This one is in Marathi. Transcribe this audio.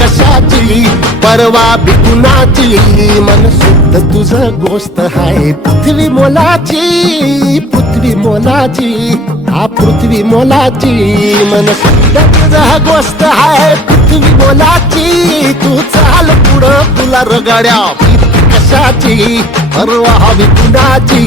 कशाची परवा बिकुनाची मन शुद्ध तुझ गोष्ट हाय पृथ्वी मोलाची पृथ्वी मोलाची हा पृथ्वी मोलाची मन शुद्ध तुझ गोष्ट आहे पृथ्वी मोलाची तू चाल पुढं तुला रगाड्या कशाची परवा बिकुनाची